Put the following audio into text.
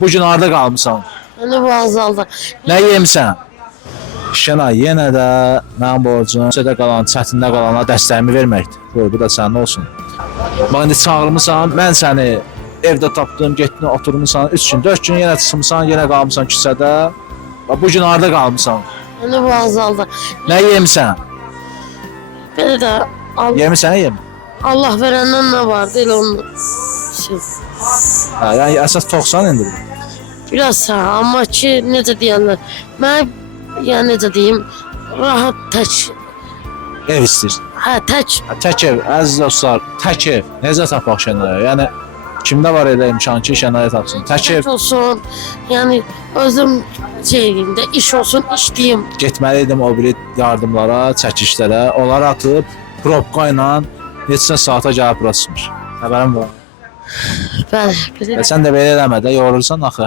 Bu gün harda qalmısan? Hani Vağzalda. Nə yemisən? Şenay, yenə də mənim borcum çədə qalan, çətində qalana dəstəyimi verməkdir. Qoy, bu da sənin olsun. Bax, indi çağırmısan, mən səni evdə tapdım, getdin, oturmuşsan, 3 gün, 4 gün yenə çıxmısan, yenə qalmısan küçədə. Bax, bu gün harda qalmısan? Hani Vağzalda. Nə yemisən? Belə də Yemisən, yem? Allah verəndən nə vardı elə onu. Hə, yəni əsas toxsan indi. Biraz sağ, amma ki necə deyərlər. Mən yəni necə deyim, rahat tək. Ev istəyir. Hə, tək. Tək ev, əziz dostlar, tək ev. Necə tapaq Şenaya? Yəni kimdə var elə imkan ki, Şenaya tapsın? Tək ev. olsun. Yəni özüm şeyində iş olsun, işləyim. Getməliydim o biri yardımlara, çəkişlərə. Onları atıb probka ilə neçə saata gəlib bura çıxmış. Xəbərim var. Bəli, belə Sən də belə eləmə də, yorulursan axı.